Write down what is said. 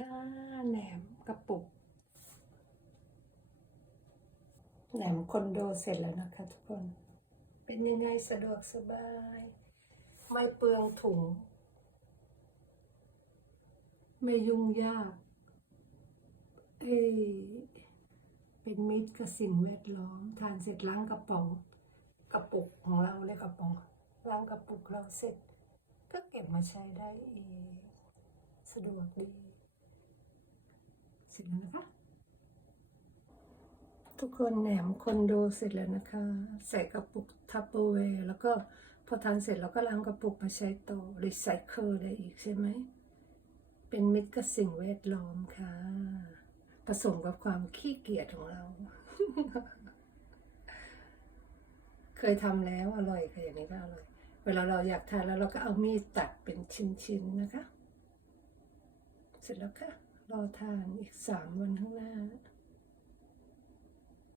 ค่าแหนมกระปุก แหนมคอนโดเสร็จแล้วนะคะทุกคน เป็นยังไงสะดวกสบาย ไม่เปลืองถุง ไม่ยุ่งยากเอเป็นมิตรกับสิ่งแวดล้อม ทานเสร็จล้างกระป๋อง กระปุกของเราเลยกระป๋อง ล้างกระปุกเราเสร็จ ก็เก็บมาใช้ได้เองสะดวกดี แล้วนะคะ ทุกคนแหนมคนโดเสร็จแล้วนะคะ ใส่กระปุกทัพเปอร์แวแล้วก็พอทานเสร็จเราก็ล้างกระปุกมาใช้ต่อรีไซเคิลได้อีกใช่ไหม เป็นมิตรกับสิ่งแวดล้อมค่ะ ผสมกับความขี้เกียจของเรา เคยทำแล้วอร่อยค่ะอย่างนี้ก็อร่อย เวลาเราอยากทานแล้วเราก็เอามีดตัดเป็นชิ้นๆนะคะ เสร็จแล้วค่ะ รอทานอีกสามวันข้างหน้า